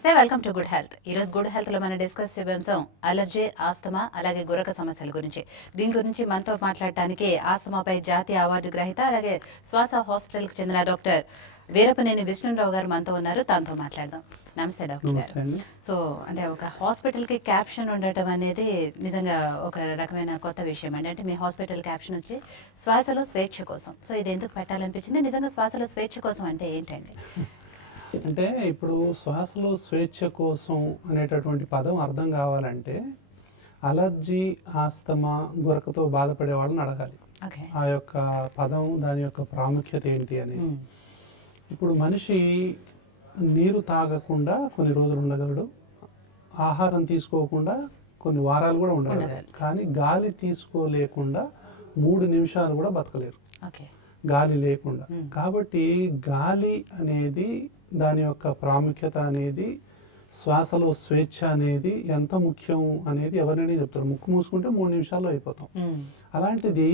నమస్తే, welcome to good health. ఈ రోజు గుడ్ హెల్త్ లో మనం డిస్కస్ చేయబోయే అంశం అలర్జీ, ఆస్తమా అలాగే గురక సమస్యల గురించి. దీని గురించి మనతో మాట్లాడటానికి ఆస్తమాపై జాతీయ అవార్డు గ్రహీత అలాగే శ్వాస హాస్పిటల్ కి చెందిన డాక్టర్ వీరపనేని విష్ణురావు గారు మనతో ఉన్నారు. దాంతో మాట్లాడదాం. నమస్తే డాక్టర్ గారు. సో అంటే ఒక హాస్పిటల్ కి క్యాప్షన్ ఉండటం అనేది నిజంగా ఒక రకమైన కొత్త విషయం అండి. అంటే మీ హాస్పిటల్ క్యాప్షన్ వచ్చి శ్వాసలో స్వేచ్ఛ కోసం. సో ఇది ఎందుకు పెట్టాలనిపించింది? నిజంగా శ్వాసలో స్వేచ్ఛ కోసం అంటే ఏంటండి? అంటే ఇప్పుడు శ్వాసలో స్వేచ్ఛ కోసం అనేటటువంటి పదం అర్థం కావాలంటే అలర్జీ, ఆస్తమా, గురకతో బాధపడే వాళ్ళని అడగాలి. ఆ యొక్క పదం దాని యొక్క ప్రాముఖ్యత ఏంటి అని. ఇప్పుడు మనిషి నీరు తాగకుండా కొన్ని రోజులు ఉండగలడు, ఆహారం తీసుకోకుండా కొన్ని వారాలు కూడా ఉండగలడు, కానీ గాలి తీసుకోలేకుండా 3 నిమిషాలు కూడా బతకలేరు గాలి లేకుండా. కాబట్టి గాలి అనేది దాని యొక్క ప్రాముఖ్యత అనేది, శ్వాసలో స్వేచ్ఛ అనేది ఎంత ముఖ్యం అనేది ఎవరైనా చెప్తారు. ముక్కు మూసుకుంటే 3 నిమిషాల్లో అయిపోతాం. అలాంటిది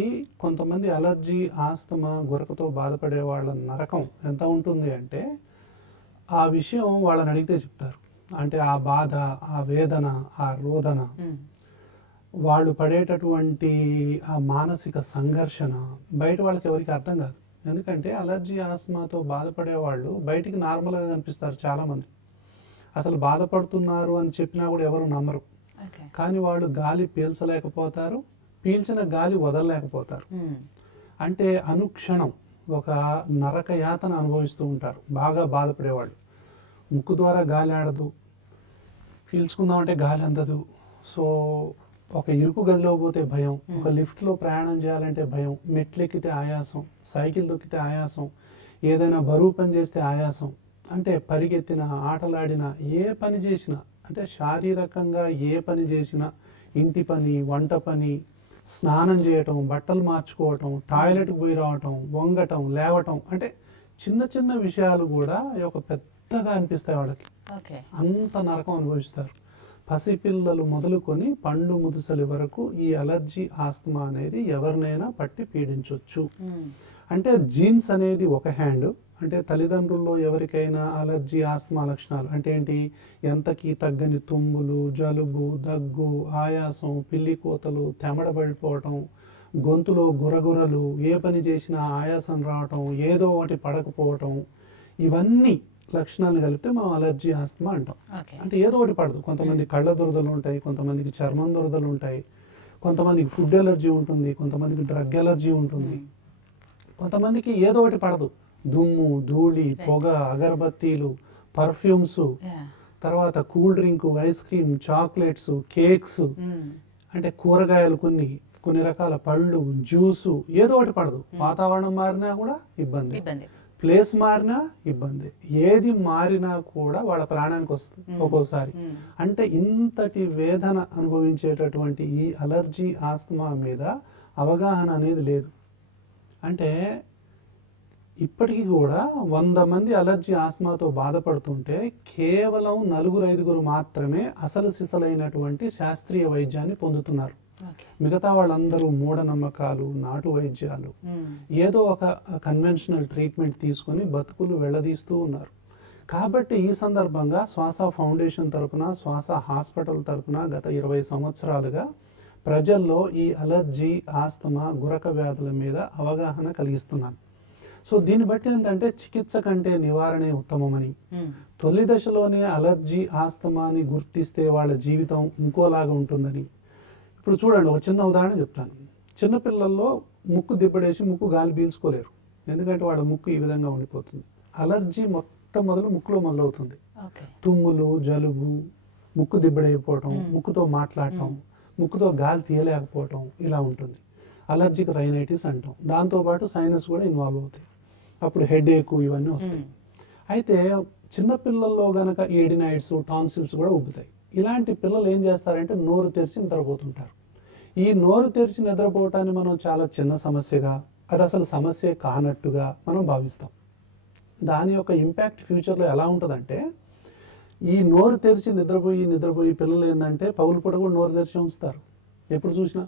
కొంతమంది అలర్జీ, ఆస్తమా, గురకతో బాధపడే వాళ్ళ నరకం ఎంత ఉంటుంది అంటే ఆ విషయం వాళ్ళని అడిగితే చెప్తారు. అంటే ఆ బాధ, ఆ వేదన, ఆ రోదన, వాళ్ళు పడేటటువంటి ఆ మానసిక సంఘర్షణ బయట వాళ్ళకి ఎవరికి అర్థం కాదు. ఎందుకంటే అలర్జీ, ఆస్తమాతో బాధపడే వాళ్ళు బయటికి నార్మల్గా కనిపిస్తారు చాలామంది. అసలు బాధపడుతున్నారు అని చెప్పినా కూడా ఎవరు నమ్మరు. కానీ వాళ్ళు గాలి పీల్చలేకపోతారు, పీల్చిన గాలి వదలలేకపోతారు. అంటే అనుక్షణం ఒక నరక యాతన అనుభవిస్తూ ఉంటారు బాగా బాధపడేవాళ్ళు. ముక్కు ద్వారా గాలి ఆడదు, పీల్చుకుందామంటే గాలి అందదు. సో ఒక ఇరుకు గదిలో పోతే భయం, ఒక లిఫ్ట్లో ప్రయాణం చేయాలంటే భయం, మెట్లెక్కితే ఆయాసం, సైకిల్ దొక్కితే ఆయాసం, ఏదైనా బరువు పని చేస్తే ఆయాసం. అంటే పరిగెత్తిన, ఆటలాడిన, ఏ పని చేసినా, అంటే శారీరకంగా ఏ పని చేసినా, ఇంటి పని, వంట పని, స్నానం చేయటం, బట్టలు మార్చుకోవటం, టాయిలెట్కి పోయి రావటం, వంగటం, లేవటం, అంటే చిన్న చిన్న విషయాలు కూడా ఒక పెద్దగా అనిపిస్తాయి వాళ్ళకి. అంత నరకం అనుభవిస్తారు. పసిపిల్లలు మొదలుకొని పండు ముదుసలి వరకు ఈ అలర్జీ, ఆస్తమా అనేది ఎవరినైనా పట్టి పీడించవచ్చు. అంటే జీన్స్ అనేది ఒక హ్యాండ్. అంటే తల్లిదండ్రుల్లో ఎవరికైనా అలర్జీ, ఆస్తమా లక్షణాలు అంటే ఏంటి, ఎంతకీ తగ్గని తుమ్ములు, జలుబు, దగ్గు, ఆయాసం, పిల్లి కోతలు, తెమడబడిపోవటం, గొంతులో గురగురలు, ఏ పని చేసినా ఆయాసం రావటం, ఏదో ఒకటి పడకపోవటం, ఇవన్నీ లక్షణాలు కలిపితే మనం అలర్జీ, ఆస్తమా అంటాం. అంటే ఏదో ఒకటి పడదు. కొంతమంది కళ్ళ దురదలు ఉంటాయి, కొంతమందికి చర్మం దురదలు ఉంటాయి, కొంతమందికి ఫుడ్ ఎలర్జీ ఉంటుంది, కొంతమందికి డ్రగ్ ఎలర్జీ ఉంటుంది, కొంతమందికి ఏదో ఒకటి పడదు. దుమ్ము, ధూళి, పొగ, అగరబత్తీలు, పర్ఫ్యూమ్స్, తర్వాత cool drink, ice cream, chocolates, cakes, అంటే కూరగాయలు, కొన్ని రకాల పళ్ళు, జ్యూసు, ఏదో ఒకటి పడదు. వాతావరణం మారినా కూడా ఇబ్బంది, ప్లేస్ మారినా ఇబ్బంది, ఏది మారినా కూడా వాళ్ళ ప్రాణానికి వస్తుంది ఒక్కోసారి. అంటే ఇంతటి వేదన అనుభవించేటటువంటి ఈ అలర్జీ, ఆస్తమా మీద అవగాహన అనేది లేదు. అంటే ఇప్పటికీ కూడా 100 మంది అలర్జీ, ఆస్తమాతో బాధపడుతుంటే కేవలం 4-5 మాత్రమే అసలు సిసలైనటువంటి శాస్త్రీయ వైద్యాన్ని పొందుతున్నారు. మిగతా వాళ్ళందరూ మూఢనమ్మకాలు, నాటు వైద్యాలు, ఏదో ఒక కన్వెన్షనల్ ట్రీట్మెంట్ తీసుకొని బతుకులు వెళ్ళదీస్తూ ఉన్నారు. కాబట్టి ఈ సందర్భంగా శ్వాస ఫౌండేషన్ తరపున, శ్వాస హాస్పిటల్ తరపున గత 20 సంవత్సరాలుగా ప్రజల్లో ఈ అలర్జీ, ఆస్తమా, గురక వ్యాధుల మీద అవగాహన కలిగిస్తున్నాను. సో దీన్ని బట్టి ఏంటంటే చికిత్స కంటే నివారణే ఉత్తమమని, తొలి దశలోనే అలర్జీ, ఆస్తమాని గుర్తిస్తే వాళ్ళ జీవితం ఇంకోలాగా ఉంటుందని. ఇప్పుడు చూడండి, ఒక చిన్న ఉదాహరణ చెప్తాను. చిన్నపిల్లల్లో ముక్కు దిబ్బడేసి ముక్కు గాలి పీల్చుకోలేరు, ఎందుకంటే వాళ్ళ ముక్కు ఈ విధంగా ఉండిపోతుంది. అలర్జీ మొట్టమొదలు ముక్కులో మొదలవుతుంది. తుమ్ములు, జలుబు, ముక్కు దిబ్బడైపోవటం, ముక్కుతో మాట్లాడటం, ముక్కుతో గాలి తీయలేకపోవటం, ఇలా ఉంటుంది. అలర్జిక్ రైనైటిస్ అంటాం. దాంతోపాటు సైనస్ కూడా ఇన్వాల్వ్ అవుతాయి. అప్పుడు హెడేక్, ఇవన్నీ వస్తాయి. అయితే చిన్నపిల్లల్లో గనక ఏడినైడ్స్, టాన్సిల్స్ కూడా ఉబ్బుతాయి. ఇలాంటి పిల్లలు ఏం చేస్తారంటే నోరు తెరిచి నిద్రపోతుంటారు. ఈ నోరు తెరిచి నిద్రపోవటాన్ని మనం చాలా చిన్న సమస్యగా, అది అసలు సమస్య కానట్టుగా మనం భావిస్తాం. దాని యొక్క ఇంపాక్ట్ ఫ్యూచర్లో ఎలా ఉంటుందంటే, ఈ నోరు తెరిచి నిద్రపోయి పిల్లలు ఏంటంటే పగులు పూట కూడా నోరు తెరిచి ఉంచుతారు ఎప్పుడు చూసినా.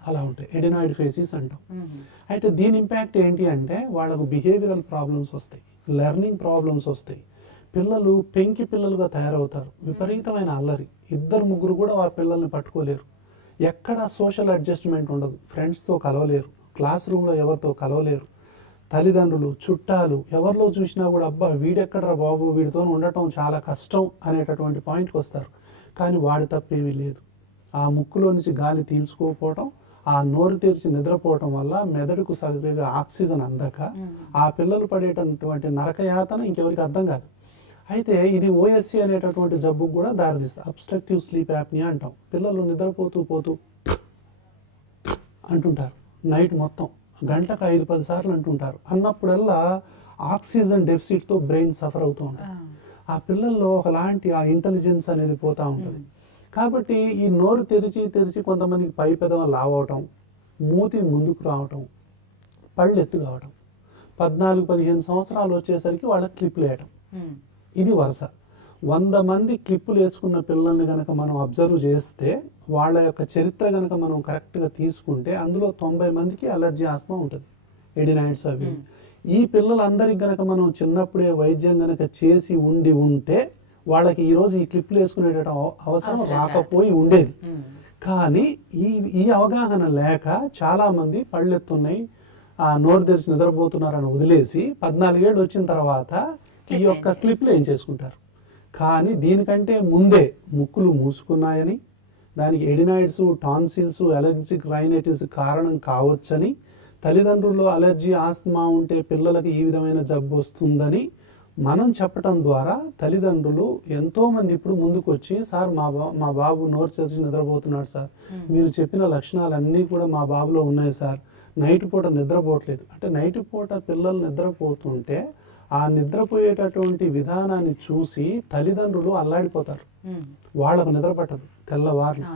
అలా ఉంటాయి, ఎడినాయిడ్ ఫేసిస్ అంటాం. అయితే దీని ఇంపాక్ట్ ఏంటి అంటే వాళ్ళకు బిహేవియరల్ ప్రాబ్లమ్స్ వస్తాయి, లెర్నింగ్ ప్రాబ్లమ్స్ వస్తాయి, పిల్లలు పెంకి పిల్లలుగా తయారవుతారు, విపరీతమైన అల్లరి, 2-3 కూడా వారి పిల్లల్ని పట్టుకోలేరు, ఎక్కడ సోషల్ అడ్జస్ట్మెంట్ ఉండదు, ఫ్రెండ్స్తో కలవలేరు, క్లాస్ రూమ్లో ఎవరితో కలవలేరు, తల్లిదండ్రులు చుట్టాలు ఎవరిలో చూసినా కూడా అబ్బా వీడెక్కడరా బాబు, వీడితో ఉండటం చాలా కష్టం అనేటటువంటి పాయింట్కి వస్తారు. కానీ వాడి తప్పేమీ లేదు. ఆ ముక్కులో నుంచి గాలి తీల్చుకోకపోవటం, ఆ నోరు తెరిచి నిద్రపోవటం వల్ల మెదడుకు సరిగ్గా ఆక్సిజన్ అందక ఆ పిల్లలు పడేటటువంటి నరకయాతన ఇంకెవరికి అర్థం కాదు. అయితే ఇది ఓఎస్సి అనేటటువంటి జబ్బుకు కూడా దారితీస్తుంది. అబ్స్ట్రక్టివ్ స్లీప్ యాప్నియా అంటాం. పిల్లలు నిద్రపోతూ పోతూ అంటుంటారు, నైట్ మొత్తం గంటకు 5-10 సార్లు అంటుంటారు. అన్నప్పుడల్లా ఆక్సిజన్ డెఫిసిట్తో బ్రెయిన్ సఫర్ అవుతూ ఉంటుంది. ఆ పిల్లల్లో ఒకలాంటి ఆ ఇంటెలిజెన్స్ అనేది పోతూ ఉంటుంది. కాబట్టి ఈ నోరు తెరిచి కొంతమందికి పై పెదవులు లావవటం, మూతి ముందుకు రావటం, పళ్ళు ఎత్తు కావటం, 14-15 సంవత్సరాలు వచ్చేసరికి వాళ్ళకి క్లిప్లు వేయటం, ఇది వరుస. 100 మంది క్లిప్పులు వేసుకున్న పిల్లల్ని కనుక మనం అబ్జర్వ్ చేస్తే, వాళ్ళ యొక్క చరిత్ర కనుక మనం కరెక్ట్గా తీసుకుంటే అందులో 90 మందికి అలర్జీ ఆస్మా ఉంటుంది, ఎడినాయిడ్స్ అవి. ఈ పిల్లలందరికీ కనుక మనం చిన్నప్పుడే వైద్యం కనుక చేసి ఉంటే వాళ్ళకి ఈరోజు ఈ క్లిప్లు వేసుకునేట అవసరం రాకపోయి ఉండేది. కానీ ఈ అవగాహన లేక చాలామంది పళ్ళెత్తున్నాయి, ఆ నోరు తెరిచి నిద్రపోతున్నారని వదిలేసి 14 ఏళ్ళు వచ్చిన తర్వాత ఈ యొక్క క్లిప్లు ఏం చేసుకుంటారు. కానీ దీనికంటే ముందే ముక్కులు మూసుకున్నాయని, దానికి ఎడినాయిడ్స్, టాన్సిల్స్, అలర్జిక్ రైనైటిస్ కారణం కావచ్చని, తల్లిదండ్రుల్లో అలర్జీ ఆస్తమా ఉంటే పిల్లలకి ఈ విధమైన జబ్బు వస్తుందని మనం చెప్పటం ద్వారా తల్లిదండ్రులు ఎంతోమంది ఇప్పుడు ముందుకు వచ్చి, సార్ మా బాబు నోరు తెరిచి నిద్రపోతున్నాడు సార్, మీరు చెప్పిన లక్షణాలన్నీ కూడా మా బాబులో ఉన్నాయి సార్, నైట్ పూట నిద్రపోవట్లేదు అంటే, నైట్ పూట పిల్లలు నిద్రపోతుంటే ఆ నిద్రపోయేటటువంటి విధానాన్ని చూసి తల్లిదండ్రులు అల్లాడిపోతారు, వాళ్ళకు నిద్ర పట్టదు తెల్లవార్లు.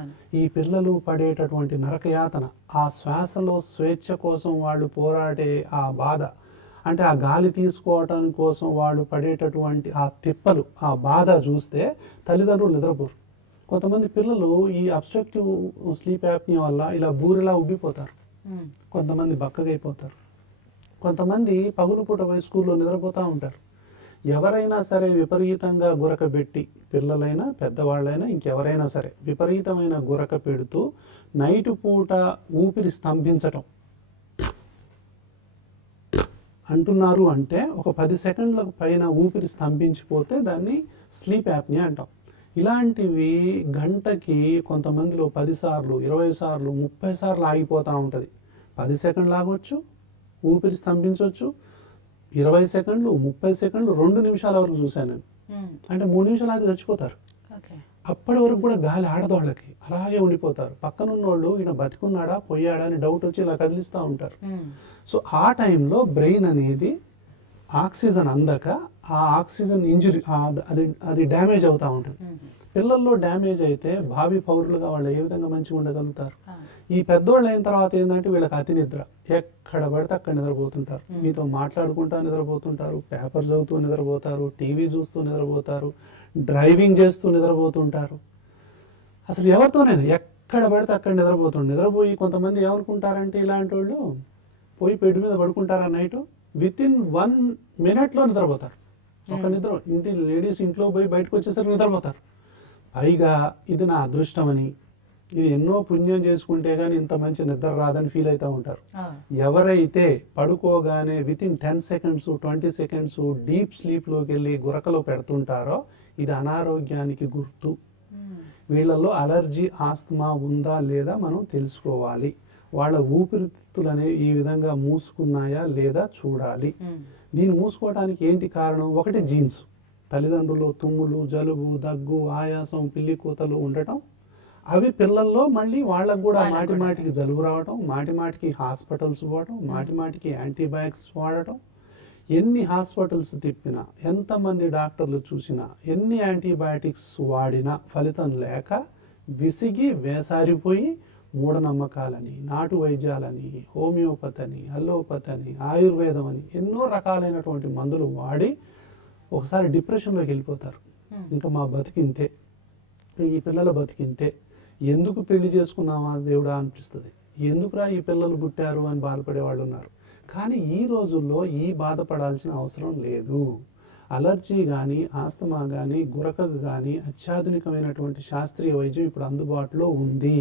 ఈ పిల్లలు పడేటటువంటి నరకయాతన, ఆ శ్వాసలో స్వేచ్ఛ కోసం వాళ్ళు పోరాడే ఆ బాధ, అంటే ఆ గాలి తీసుకోవటం కోసం వాళ్ళు పడేటటువంటి ఆ తిప్పలు, ఆ బాధ చూస్తే తల్లిదండ్రులు నిద్రపోరు. కొంతమంది పిల్లలు ఈ అబ్స్ట్రక్టివ్ స్లీప్ యాప్నియా వల్ల ఇలా బూరెలా ఉబ్బిపోతారు, కొంతమంది బక్కగైపోతారు, కొంతమంది పగులు పూట పోయి స్కూల్లో నిద్రపోతూ ఉంటారు. ఎవరైనా సరే విపరీతంగా గురక పెట్టి, పిల్లలైనా పెద్దవాళ్ళైనా ఇంకెవరైనా సరే విపరీతమైన గురక పెడుతూ నైటు పూట ఊపిరి స్తంభించటం అంటున్నారు అంటే, ఒక 10 సెకండ్లకు పైన ఊపిరి స్తంభించిపోతే దాన్ని స్లీప్ యాప్నియా అంటాం. ఇలాంటివి గంటకి కొంతమందిలో 10 సార్లు, 20 సార్లు, 30 సార్లు ఆగిపోతూ ఉంటుంది. 10 సెకండ్లు ఆగవచ్చు, ఊపిరి స్తంభించవచ్చు, 20 సెకండ్లు, 30 సెకండ్లు, 2 నిమిషాల వరకు చూశాను నేను. అంటే 3 నిమిషాలు ఆగి చచ్చిపోతారు. అప్పటి వరకు కూడా గాలి ఆడదు వాళ్ళకి, అలాగే ఉండిపోతారు. పక్కనున్న వాళ్ళు ఈయన బతికున్నాడా పోయాడా అని డౌట్ వచ్చి ఇలా కదిలిస్తూ ఉంటారు. సో ఆ టైంలో బ్రెయిన్ అనేది ఆక్సిజన్ అందక ఆ ఆక్సిజన్ ఇంజురీ అది డ్యామేజ్ అవుతూ ఉంటుంది. పిల్లల్లో డ్యామేజ్ అయితే భావి పౌరులుగా వాళ్ళు ఏ విధంగా మంచిగా ఉండగలుగుతారు. ఈ పెద్దోళ్ళు అయిన తర్వాత ఏంటంటే వీళ్ళకి అతి నిద్ర, ఎక్కడ పడితే అక్కడ నిద్రపోతుంటారు, మీతో మాట్లాడుకుంటూ నిద్రపోతుంటారు, పేపర్ చదువుతూ నిద్రపోతారు, టీవీ చూస్తూ నిద్రపోతారు, డ్రైవింగ్ చేస్తూ నిద్రపోతుంటారు. అసలు ఎవరితోనైనా ఎక్కడ పడితే అక్కడ నిద్రపోయి కొంతమంది ఏమనుకుంటారంటే, ఇలాంటి వాళ్ళు పోయి బెడ్ మీద పడుకుంటారా నైట్, వితిన్ 1 మినిట్లో నిద్రపోతారు. ఒక నిద్ర, లేడీస్ ఇంట్లో పోయి బయటకు వచ్చేసరికి నిద్రపోతారు. పైగా ఇది నా అదృష్టమని, ఇది ఎన్నో పుణ్యం చేసుకుంటే కానీ ఇంత మంచి నిద్ర రాదని ఫీల్ అవుతూ ఉంటారు. ఎవరైతే పడుకోగానే వితిన్ 10 సెకండ్స్ 20 సెకండ్స్ డీప్ స్లీప్లోకి వెళ్ళి గురకలో పెడుతుంటారో ఇది అనారోగ్యానికి గుర్తు. వీళ్ళల్లో అలర్జీ ఆస్తమా ఉందా లేదా మనం తెలుసుకోవాలి. వాళ్ళ ఊపిరితిత్తులు అనేవి ఈ విధంగా మూసుకున్నాయా లేదా చూడాలి. దీన్ని మూసుకోవడానికి ఏంటి కారణం? ఒకటి జీన్స్, తల్లిదండ్రులు తుమ్ములు, జలుబు, దగ్గు, ఆయాసం, పిల్లి కూతలు ఉండటం, అవి పిల్లల్లో మళ్ళీ వాళ్ళకు కూడా మాటికి జలుబు రావటం, మాటికి హాస్పిటల్స్ పోవటం, మాటికి యాంటీబయాటిక్స్ వాడటం. ఎన్ని హాస్పిటల్స్ తిప్పినా, ఎంతమంది డాక్టర్లు చూసినా, ఎన్ని యాంటీబయాటిక్స్ వాడినా ఫలితం లేక విసిగి వేసారిపోయి మూఢనమ్మకాలని, నాటు వైద్యాలని, హోమియోపతి అని, అల్లోపతి అని, ఆయుర్వేదం అని ఎన్నో రకాలైనటువంటి మందులు వాడి ఒకసారి డిప్రెషన్లోకి వెళ్ళిపోతారు. ఇంకా మా బతికింతే, ఈ పిల్లల బతికింతే, ఎందుకు పెళ్లి చేసుకున్నామా దేవుడా అనిపిస్తుంది, ఎందుకురా ఈ పిల్లలు పుట్టారు అని బాధపడే వాళ్ళు ఉన్నారు. కానీ ఈ రోజుల్లో ఈ బాధపడాల్సిన అవసరం లేదు. అలర్జీ కానీ ఆస్తమా కానీ గురకకు కానీ అత్యాధునికమైనటువంటి శాస్త్రీయ వైద్యం ఇప్పుడు అందుబాటులో ఉంది.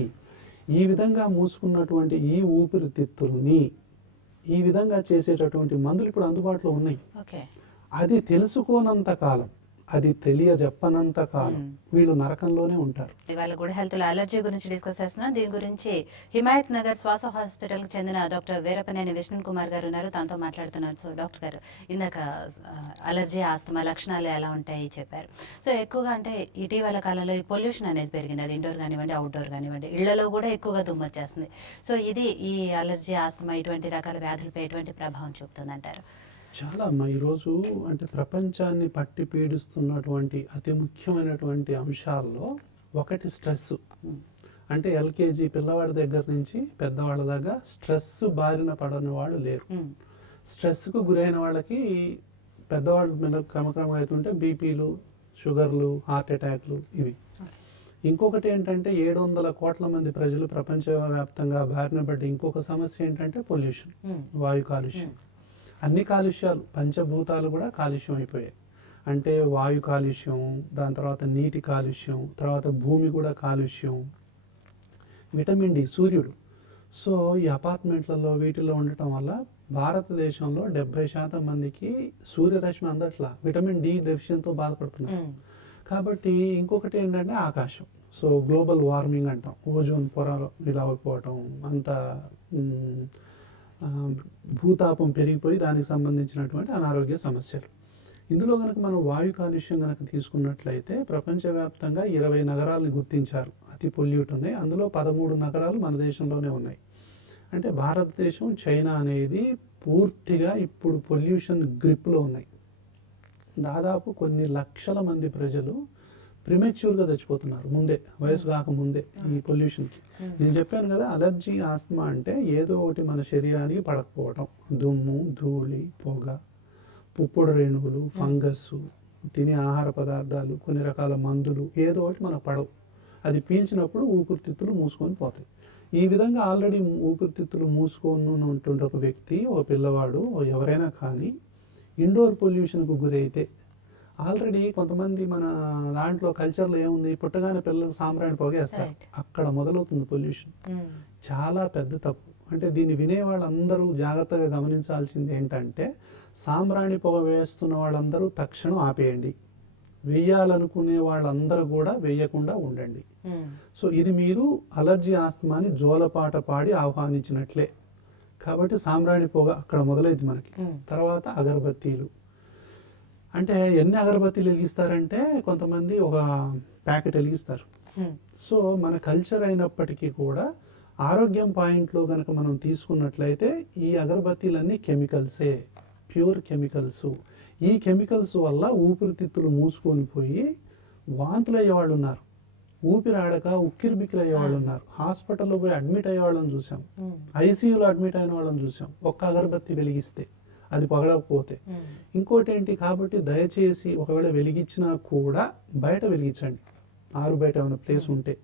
ఈ విధంగా మూసుకున్నటువంటి ఈ ఊపిరితిత్తుల్ని ఈ విధంగా చేసేటటువంటి మందులు ఇప్పుడు అందుబాటులో ఉన్నాయి. అది తెలుసుకోనంత కాలం, అది తెలియజెప్పనంత కాలం వీళ్ళు నరకంలోనే ఉంటారు. ఇవాళ గుడ్ హెల్త్ లో అలర్జీ గురించి డిస్కస్ చేస్తున్నాం. దీని గురించి హిమాయత్ నగర్ శ్వాస హాస్పిటల్ కి చెందిన డాక్టర్ వీరపనేని విష్ణు కుమార్ గారు ఉన్నారు, తనతో మాట్లాడుతున్నారు. సో డాక్టర్ గారు, ఇందాక అలర్జీ ఆస్తమా లక్షణాలు ఎలా ఉంటాయి చెప్పారు. సో ఎక్కువగా అంటే ఇటీవల కాలంలో ఈ పొల్యూషన్ అనేది పెరిగింది. అది ఇండోర్ కానివ్వండి, అవుట్డోర్ కానివ్వండి, ఇళ్లలో కూడా ఎక్కువగా దుమ్ము వచ్చేస్తుంది. సో ఇది ఈ అలర్జీ ఆస్తమా ఇటువంటి రకాల వ్యాధులపై ఎటువంటి ప్రభావం చూపుతుంది అంటారు? చాలా అమ్మా, ఈరోజు అంటే ప్రపంచాన్ని పట్టి పీడిస్తున్నటువంటి అతి ముఖ్యమైనటువంటి అంశాల్లో ఒకటి స్ట్రెస్. అంటే ఎల్కేజీ పిల్లవాడి దగ్గర నుంచి పెద్దవాళ్ళ దగ్గర స్ట్రెస్ బారిన పడని వాళ్ళు లేరు. స్ట్రెస్కు గురైన వాళ్ళకి పెద్దవాళ్ళ మీద క్రమక్రమంగా అవుతుంటే బీపీలు, షుగర్లు, హార్ట్ అటాక్లు ఇవి. ఇంకొకటి ఏంటంటే 700 కోట్ల మంది ప్రజలు ప్రపంచవ్యాప్తంగా బారిన పడ్డ ఇంకొక సమస్య ఏంటంటే పొల్యూషన్, వాయు కాలుష్యం. అన్ని కాలుష్యాలు, పంచభూతాలు కూడా కాలుష్యం అయిపోయాయి. అంటే వాయు కాలుష్యం, దాని తర్వాత నీటి కాలుష్యం, తర్వాత భూమి కూడా కాలుష్యం, విటమిన్ డి, సూర్యుడు. సో ఈ అపార్ట్మెంట్లలో వీటిలో ఉండటం వల్ల భారతదేశంలో 70% మందికి సూర్యరశ్మి అందట్లా, విటమిన్ డి డెఫిషియన్తో బాధపడుతున్నారు. కాబట్టి ఇంకొకటి ఏంటంటే ఆకాశం. సో గ్లోబల్ వార్మింగ్ అంటాం, ఓజోన్ పొరలో ఇలా అయిపోవటం, అంత భూతాపం పెరిగిపోయి దానికి సంబంధించినటువంటి అనారోగ్య సమస్యలు. ఇందులో కనుక మనం వాయు కాలుష్యం కనుక తీసుకున్నట్లయితే ప్రపంచవ్యాప్తంగా 20 నగరాలను గుర్తించారు అతి పొల్యూట్ ఉన్నాయి. అందులో 13 నగరాలు మన దేశంలోనే ఉన్నాయి. అంటే భారతదేశం, చైనా అనేది పూర్తిగా ఇప్పుడు పొల్యూషన్ గ్రిప్లో ఉన్నాయి. దాదాపు కొన్ని లక్షల మంది ప్రజలు ప్రిమెచ్యూర్గా చచ్చిపోతున్నారు, ముందే, వయసు కాకముందే ఈ పొల్యూషన్కి. నేను చెప్పాను కదా, అలర్జీ ఆస్తమా అంటే ఏదో ఒకటి మన శరీరానికి పడకపోవటం, దుమ్ము, ధూళి, పొగ, పుప్పొడి రేణువులు, ఫంగస్, తినే ఆహార పదార్థాలు, కొన్ని రకాల మందులు, ఏదో ఒకటి మనకు పడవు. అది పీల్చినప్పుడు ఊపిరితిత్తులు మూసుకొని పోతాయి. ఈ విధంగా ఆల్రెడీ ఊపిరితిత్తులు మూసుకొని ఉంటుండే ఒక వ్యక్తి, ఒక పిల్లవాడు, ఎవరైనా కానీ ఇండోర్ పొల్యూషన్కు గురైతే, ఆల్రెడీ కొంతమంది మన దాంట్లో కల్చర్లో ఏముంది, పుట్టగానే పిల్లలకు సాంబ్రాణి పొగ వేస్తారు, అక్కడ మొదలవుతుంది పొల్యూషన్. చాలా పెద్ద తప్పు. అంటే దీన్ని వినే వాళ్ళందరూ జాగ్రత్తగా గమనించాల్సింది ఏంటంటే, సాంబ్రాణి పొగ వేస్తున్న వాళ్ళందరూ తక్షణం ఆపేయండి, వెయ్యాలనుకునే వాళ్ళందరూ కూడా వెయ్యకుండా ఉండండి. సో ఇది మీరు అలర్జీ ఆస్తమాని జోలపాట పాడి ఆహ్వానించినట్లే. కాబట్టి సాంబ్రాణి పొగ అక్కడ మొదలైంది మనకి. తర్వాత అగరబత్తీలు, అంటే ఎన్ని అగరబత్తీలు వెలిగిస్తారంటే కొంతమంది ఒక ప్యాకెట్ వెలిగిస్తారు. సో మన కల్చర్ అయినప్పటికీ కూడా ఆరోగ్యం పాయింట్లో కనుక మనం తీసుకున్నట్లయితే ఈ అగరబత్తీలన్నీ కెమికల్సే, ప్యూర్ కెమికల్స్. ఈ కెమికల్స్ వల్ల ఊపిరితిత్తులు మూసుకొని పోయి వాంతులు అయ్యేవాళ్ళు ఉన్నారు, ఊపిరాడక ఉక్కిరి బిక్కిరి అయ్యేవాళ్ళు ఉన్నారు, హాస్పిటల్లో పోయి అడ్మిట్ అయ్యే వాళ్ళని చూసాం, ఐసీయూలో అడ్మిట్ అయిన వాళ్ళని చూసాం ఒక్క అగరబత్తి వెలిగిస్తే, అది పగలకపోతే. ఇంకోటి ఏంటి, కాబట్టి దయచేసి ఒకవేళ వెలిగించినా కూడా బయట వెలిగించండి, ఆరు బయట ఏమైనా ప్లేస్ ఉంటే,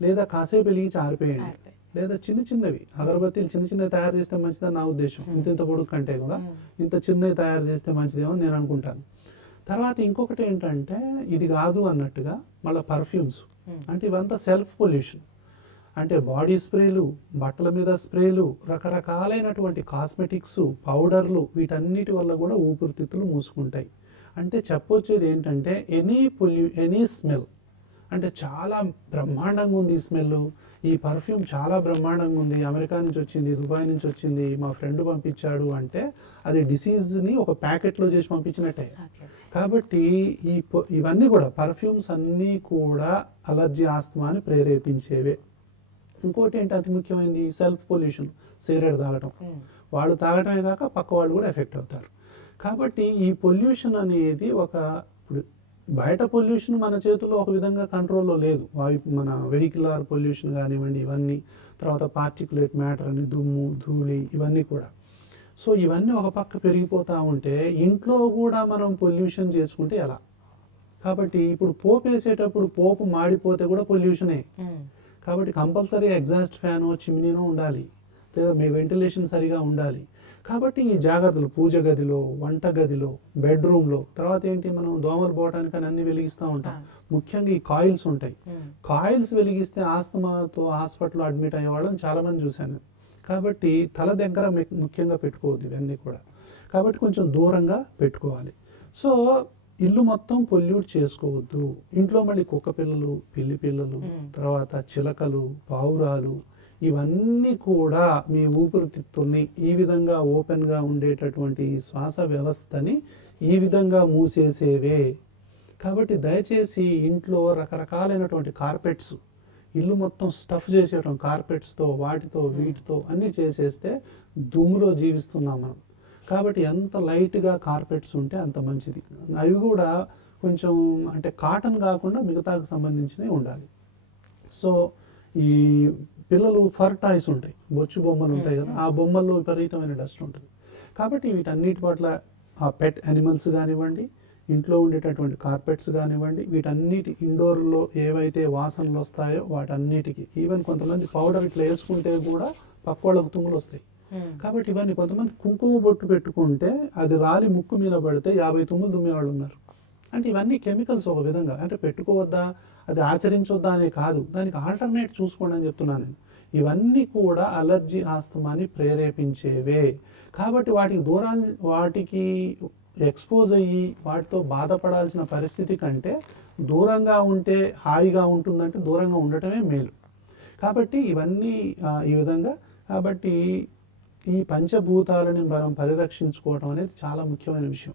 లేదా కాసేపు వెలిగించి ఆరిపోయండి. లేదా చిన్న చిన్నవి అగరబత్తీలు చిన్న చిన్నవి తయారు చేస్తే మంచిదని నా ఉద్దేశం. ఇంత పొడుగు కంటే కూడా ఇంత చిన్నవి తయారు చేస్తే మంచిదేమో నేను అనుకుంటాను. తర్వాత ఇంకొకటి ఏంటంటే, ఇది కాదు అన్నట్టుగా మళ్ళీ పర్ఫ్యూమ్స్, అంటే ఇవంతా సెల్ఫ్ పొల్యూషన్. అంటే బాడీ స్ప్రేలు, బట్టల మీద స్ప్రేలు, రకరకాలైనటువంటి కాస్మెటిక్స్, పౌడర్లు, వీటన్నిటి వల్ల కూడా ఊపిరితిత్తులు మూసుకుంటాయి. అంటే చెప్పొచ్చేది ఏంటంటే, ఎనీ స్మెల్, అంటే చాలా బ్రహ్మాండంగా ఉంది ఈ స్మెల్, ఈ పర్ఫ్యూమ్ చాలా బ్రహ్మాండంగా ఉంది, అమెరికా నుంచి వచ్చింది, దుబాయ్ నుంచి వచ్చింది, మా ఫ్రెండ్ పంపించాడు అంటే అది డిసీజ్ని ఒక ప్యాకెట్లో చేసి పంపించినట్టే. కాబట్టి ఇవన్నీ కూడా పర్ఫ్యూమ్స్ అన్నీ కూడా అలర్జీ ఆస్తమాని ప్రేరేపించేవే. ఇంకోటి ఏంటి అతి ముఖ్యమైనది, సెల్ఫ్ పొల్యూషన్, సిగరెట్ తాగటం. వాళ్ళు తాగటమే కాక పక్క వాళ్ళు కూడా ఎఫెక్ట్ అవుతారు. కాబట్టి ఈ పొల్యూషన్ అనేది ఇప్పుడు బయట పొల్యూషన్ మన చేతుల్లో ఒక విధంగా కంట్రోల్లో లేదు. మన వెహికులర్ పొల్యూషన్ కానివ్వండి, ఇవన్నీ, తర్వాత పార్టికులేట్ మ్యాటర్ అని, దుమ్ము, ధూళి, ఇవన్నీ కూడా. సో ఇవన్నీ ఒక పక్క పెరిగిపోతూ ఉంటే ఇంట్లో కూడా మనం పొల్యూషన్ చేసుకుంటే ఎలా? కాబట్టి ఇప్పుడు పోపు వేసేటప్పుడు పోపు మాడిపోతే కూడా పొల్యూషనే. కాబట్టి కంపల్సరీ ఎగ్జాస్ట్ ఫ్యానో చిమ్నీనో ఉండాలి, లేదా మీ వెంటిలేషన్ సరిగా ఉండాలి. కాబట్టి ఈ జాగ్రత్తలు పూజ గదిలో, వంట గదిలో, బెడ్రూమ్లో, తర్వాత ఏంటి మనం దోమలు పోవడానికి అన్ని వెలిగిస్తూ ఉంటాం. ముఖ్యంగా ఈ కాయిల్స్ ఉంటాయి. కాయిల్స్ వెలిగిస్తే ఆస్తమాతో హాస్పిటల్లో అడ్మిట్ అయ్యే వాళ్ళని చాలామంది చూశాను. కాబట్టి తల దగ్గర ముఖ్యంగా పెట్టుకోవద్దు ఇవన్నీ కూడా. కాబట్టి కొంచెం దూరంగా పెట్టుకోవాలి. సో ఇల్లు మొత్తం పొల్యూట్ చేసుకోవద్దు. ఇంట్లో మళ్ళీ కుక్క పిల్లలు, పిల్లి పిల్లలు, తర్వాత చిలకలు, పావురాలు, ఇవన్నీ కూడా మీ ఊపిరితిత్తుల్ని ఈ విధంగా ఓపెన్గా ఉండేటటువంటి శ్వాస వ్యవస్థని ఈ విధంగా మూసేసేవే. కాబట్టి దయచేసి ఇంట్లో రకరకాలైనటువంటి కార్పెట్స్, ఇల్లు మొత్తం స్టఫ్ చేసేయడం కార్పెట్స్తో, వాటితో వీటితో అన్నీ చేసేస్తే దుమ్ములో జీవిస్తున్నాం మనం. కాబట్టి ఎంత లైట్గా కార్పెట్స్ ఉంటే అంత మంచిది. అవి కూడా కొంచెం అంటే కాటన్ కాకుండా మిగతాకు సంబంధించినవి ఉండాలి. సో ఈ పిల్లలు ఫర్ టాయ్స్ ఉంటాయి, బొచ్చు బొమ్మలు ఉంటాయి కదా, ఆ బొమ్మల్లో విపరీతమైన డస్ట్ ఉంటుంది. కాబట్టి వీటన్నిటి పట్ల ఆ పెట్ యానిమల్స్ కానివ్వండి, ఇంట్లో ఉండేటటువంటి కార్పెట్స్ కానివ్వండి, వీటన్నిటి ఇండోర్లో ఏవైతే వాసనలు వస్తాయో వాటన్నిటికీ, ఈవెన్ కొంతమంది పౌడర్ ఇట్లా వేసుకుంటే కూడా పక్క వాళ్ళకు తుమ్ములు వస్తాయి. కాబట్టి ఇవన్నీ కొంతమంది కుంకుమ బొట్టు పెట్టుకుంటే అది రాలి ముక్కు మీద పడితే 50 తుమ్ములు తుమ్మేవాళ్ళు ఉన్నారు. అంటే ఇవన్నీ కెమికల్స్ ఒక విధంగా. అంటే పెట్టుకోవద్దా, అది ఆచరించొద్దా అనే కాదు, దానికి ఆల్టర్నేట్ చూసుకోండి అని చెప్తున్నాను నేను. ఇవన్నీ కూడా అలర్జీ ఆస్తమాని ప్రేరేపించేవే. కాబట్టి వాటికి ఎక్స్పోజ్ అయ్యి వాటితో బాధపడాల్సిన పరిస్థితి కంటే దూరంగా ఉంటే హాయిగా ఉంటుందంటే దూరంగా ఉండటమే మేలు. కాబట్టి ఇవన్నీ ఈ విధంగా. కాబట్టి ఈ పంచభూతాలని మనం పరిరక్షించుకోవడం అనేది చాలా ముఖ్యమైన విషయం.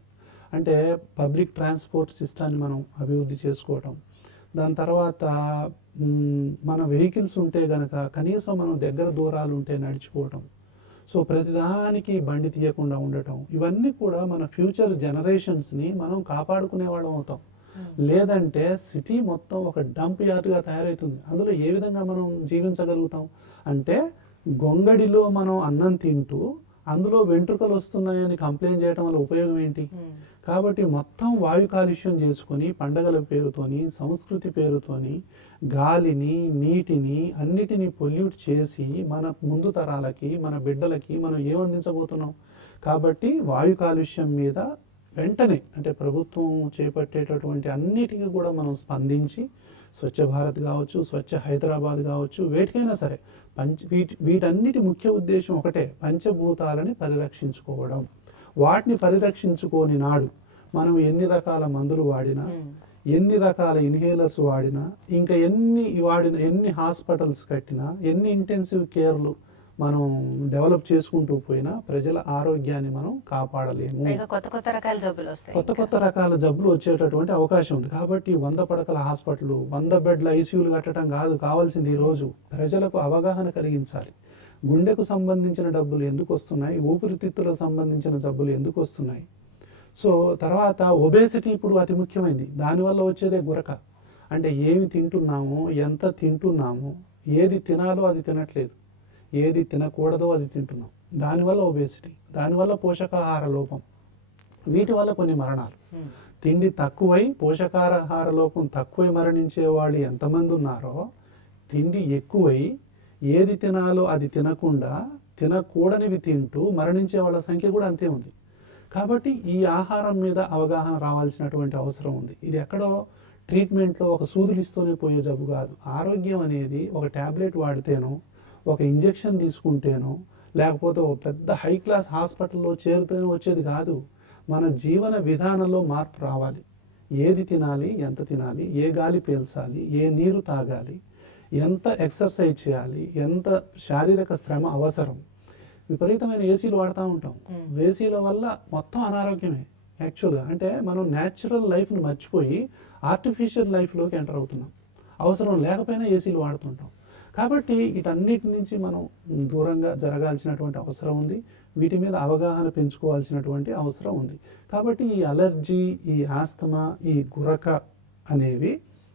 అంటే పబ్లిక్ ట్రాన్స్పోర్ట్ సిస్టాన్ని మనం అభివృద్ధి చేసుకోవటం, దాని తర్వాత మన వెహికల్స్ ఉంటే కనుక కనీసం మనం దగ్గర దూరాలు ఉంటే నడిచిపోవటం, సో ప్రతిదానికి బండి తీయకుండా ఉండటం, ఇవన్నీ కూడా మన ఫ్యూచర్ జనరేషన్స్ని మనం కాపాడుకునే వాళ్ళం అవుతాం. లేదంటే సిటీ మొత్తం ఒక డంప్ యార్డ్గా తయారవుతుంది. అందులో ఏ విధంగా మనం జీవించగలుగుతాం అంటే, గొంగడిలో మనం అన్నం తింటూ అందులో వెంట్రుకలు వస్తున్నాయని కంప్లైంట్ చేయడం వల్ల ఉపయోగం ఏంటి? కాబట్టి మొత్తం వాయు కాలుష్యం చేసుకొని పండగల పేరుతోని, సంస్కృతి పేరుతోని గాలిని, నీటిని అన్నిటినీ పొల్యూట్ చేసి మన ముందు తరాలకి, మన బిడ్డలకి మనం ఏమందించబోతున్నాం? కాబట్టి వాయు కాలుష్యం మీద వెంటనే అంటే ప్రభుత్వం చేపట్టేటటువంటి అన్నిటికీ కూడా మనం స్పందించి, స్వచ్ఛ భారత్ కావచ్చు, స్వచ్ఛ హైదరాబాద్ కావచ్చు, వేటికైనా సరే వీటన్నిటి ముఖ్య ఉద్దేశం ఒకటే, పంచభూతాలని పరిరక్షించుకోవడం. వాటిని పరిరక్షించుకోని నాడు మనం ఎన్ని రకాల మందులు వాడినా, ఎన్ని రకాల ఇన్హేలర్స్ వాడినా, ఇంకా ఎన్ని హాస్పిటల్స్ కట్టినా, ఎన్ని ఇంటెన్సివ్ కేర్లు మనం డెవలప్ చేసుకుంటూ పోయినా ప్రజల ఆరోగ్యాన్ని మనం కాపాడలేము. కొత్త రకాల జబ్బులు వచ్చేటటువంటి అవకాశం ఉంది. కాబట్టి 100 పడకల హాస్పిటల్, 100 బెడ్ల ఐసీయూలు కట్టడం కాదు కావాల్సింది. ఈరోజు ప్రజలకు అవగాహన కలిగించాలి. గుండెకు సంబంధించిన డబ్బులు ఎందుకు వస్తున్నాయి, ఊపిరితిత్తులకు సంబంధించిన జబ్బులు ఎందుకు వస్తున్నాయి. సో తర్వాత ఒబేసిటీ ఇప్పుడు అతి ముఖ్యమైనది. దానివల్ల వచ్చేదే గురక. అంటే ఏమి తింటున్నామో, ఎంత తింటున్నామో, ఏది తినాలో అది తినట్లేదు, ఏది తినకూడదో అది తింటున్నాం. దానివల్ల ఒబేసిటీ, దానివల్ల పోషకాహార లోపం, వీటి వల్ల కొన్ని మరణాలు. తిండి తక్కువై పోషకాహార లోపం తక్కువై మరణించే వాళ్ళు ఎంతమంది ఉన్నారో, తిండి ఎక్కువై ఏది తినాలో అది తినకుండా తినకూడనివి తింటూ మరణించే వాళ్ళ సంఖ్య కూడా అంతే ఉంది. కాబట్టి ఈ ఆహారం మీద అవగాహన రావాల్సినటువంటి అవసరం ఉంది. ఇది ఎక్కడో ట్రీట్మెంట్లో ఒక సూదులిస్తూనే పోయే జబ్బు కాదు. ఆరోగ్యం అనేది ఒక ట్యాబ్లెట్ వాడితేనో, ఒక ఇంజెక్షన్ తీసుకుంటేనో, లేకపోతే ఒక పెద్ద హై క్లాస్ హాస్పిటల్లో చేరితేనో వచ్చేది కాదు. మన జీవన విధానంలో మార్పు రావాలి. ఏది తినాలి, ఎంత తినాలి, ఏ గాలి పీల్చాలి, ఏ నీరు తాగాలి, ఎంత ఎక్సర్సైజ్ చేయాలి, ఎంత శారీరక శ్రమ అవసరం. విపరీతమైన ఏసీలు వాడుతూ ఉంటాం. ఏసీల వల్ల మొత్తం అనారోగ్యమే యాక్చువల్గా. అంటే మనం న్యాచురల్ లైఫ్ని మర్చిపోయి ఆర్టిఫిషియల్ లైఫ్లోకి ఎంటర్ అవుతున్నాం. అవసరం లేకపోయినా ఏసీలు వాడుతుంటాం. కాబట్టి వీటన్నిటి నుంచి మనం దూరంగా జరగాల్సినటువంటి అవసరం ఉంది. వీటి మీద అవగాహన పెంచుకోవాల్సినటువంటి అవసరం ఉంది. కాబట్టి ఈ అలర్జీ, ఈ ఆస్తమా, ఈ గురక అనేవి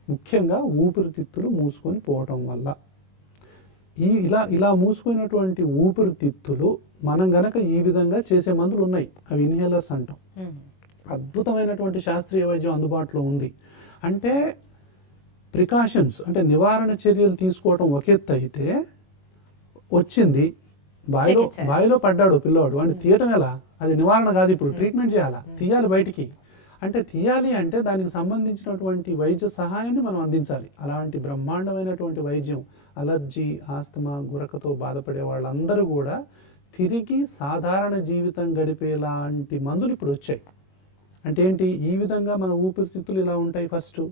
ముఖ్యంగా ఊపిరితిత్తులు మూసుకొని పోవటం వల్ల. ఇలా మూసుకున్నటువంటి ఊపిరితిత్తులు మనం గనక ఈ విధంగా చేసే మందులు ఉన్నాయి, అవి ఇన్హేలర్స్ అంటాం. అద్భుతమైనటువంటి శాస్త్రీయ వైద్యం అందుబాటులో ఉంది. అంటే ప్రికాషన్స్ అంటే నివారణ చర్యలు తీసుకోవడం ఒక ఎత్తు అయితే, వచ్చింది బావిలో పడ్డాడు పిల్లోడు వాడిని తీయటం ఎలా, అది నివారణ కాదు, ఇప్పుడు ట్రీట్మెంట్ చేయాలా, తీయాలి బయటికి. అంటే తీయాలి అంటే దానికి సంబంధించినటువంటి వైద్య సహాయాన్ని మనం అందించాలి. అలాంటి బ్రహ్మాండమైనటువంటి వైద్యం అలర్జీ, ఆస్తమా, గురకతో బాధపడే వాళ్ళందరూ కూడా తిరిగి సాధారణ జీవితం గడిపేలాంటి మందులు ఇప్పుడు వచ్చాయి. అంటే ఏంటి, ఈ విధంగా మన ఊపిరితిత్తులు ఇలా ఉంటాయి ఫస్ట్,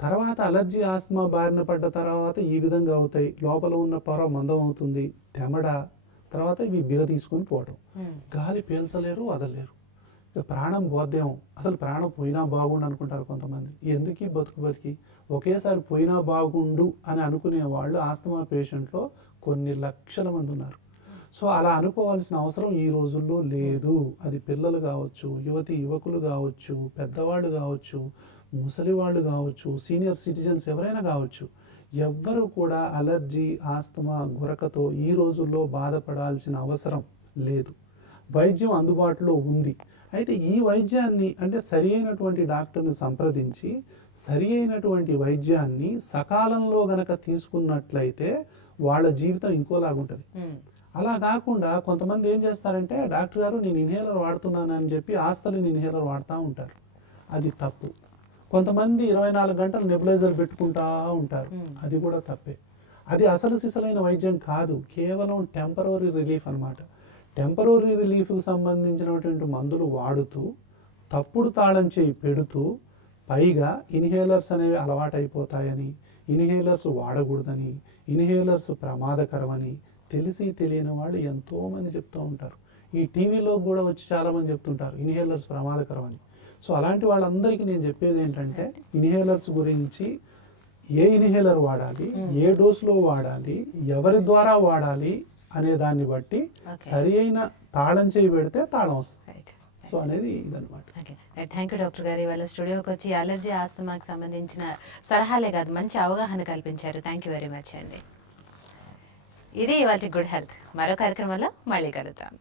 తర్వాత అలర్జీ ఆస్తమా బారిన పడ్డ తర్వాత ఈ విధంగా అవుతాయి, లోపల ఉన్న పొర మందం అవుతుంది, తెమడ, తర్వాత ఇవి బిగ తీసుకొని పోవటం, గాలి పీల్చలేరు, వదలలేరు, ఇక ప్రాణం బోధ్యం, అసలు ప్రాణం పోయినా బాగుండు అనుకుంటారు కొంతమంది. ఎందుకు బతికి ఒకేసారి పోయినా బాగుండు అని అనుకునే వాళ్ళు ఆస్తమా పేషెంట్లో కొన్ని లక్షల మంది ఉన్నారు. సో అలా అనుకోవాల్సిన అవసరం ఈ రోజుల్లో లేదు. అది పిల్లలు కావచ్చు, యువకులు కావచ్చు, పెద్దవాళ్ళు కావచ్చు, ముసలి వాళ్ళు కావచ్చు, సీనియర్ సిటిజన్స్ ఎవరైనా కావచ్చు, ఎవ్వరూ కూడా అలర్జీ, ఆస్తమా, గురకతో ఈ రోజుల్లో బాధపడాల్సిన అవసరం లేదు. వైద్యం అందుబాటులో ఉంది. అయితే ఈ వైద్యాన్ని అంటే సరి అయినటువంటి డాక్టర్ని సంప్రదించి సరి అయినటువంటి వైద్యాన్ని సకాలంలో గనక తీసుకున్నట్లయితే వాళ్ళ జీవితం ఇంకోలాగుంటుంది. అలా కాకుండా కొంతమంది ఏం చేస్తారంటే, డాక్టర్ గారు నేను ఇన్హేలర్ వాడుతున్నాను అని చెప్పి ఆస్తలిన్ ఇన్హేలర్ వాడుతూ ఉంటారు. అది తప్పు. కొంతమంది 24 గంటలు నెబులైజర్ పెట్టుకుంటా ఉంటారు. అది కూడా తప్పే. అది అసలు సిసలైన వైద్యం కాదు, కేవలం టెంపరరీ రిలీఫ్ అన్నమాట. టెంపరరీ రిలీఫ్కి సంబంధించినటువంటి మందులు వాడుతూ తప్పుడు తాళం చేయి పెడుతూ పైగా ఇన్హేలర్స్ అనేవి అలవాటైపోతాయని, ఇన్హేలర్స్ వాడకూడదని, ఇన్హేలర్స్ ప్రమాదకరమని తెలిసి తెలియని వాళ్ళు ఎంతోమంది చెప్తూ ఉంటారు. ఈ టీవీలో కూడా వచ్చి చాలామంది చెప్తుంటారు ఇన్హేలర్స్ ప్రమాదకరమని. సో అలాంటి వాళ్ళందరికీ నేను చెప్పేది ఏంటంటే, ఇన్హేలర్స్ గురించి, ఏ ఇన్హేలర్ వాడాలి, ఏ డోసులో వాడాలి, ఎవరి ద్వారా వాడాలి అనే దాన్ని బట్టి సరి అయిన తాళం చేయి పెడితే తాళం వస్తుంది. సో అనేది ఇదనమాట. థ్యాంక్ యూ డాక్టర్ గారు. ఇవాళ స్టూడియోకి వచ్చి అలర్జీ, ఆస్తమాకి సంబంధించిన సలహాలే కాదు మంచి అవగాహన కల్పించారు. థ్యాంక్ యూ వెరీ మచ్ అండి. ఇది ఇవాళ గుడ్ హెల్త్. మరో కార్యక్రమంలో మళ్ళీ కలుద్దాం.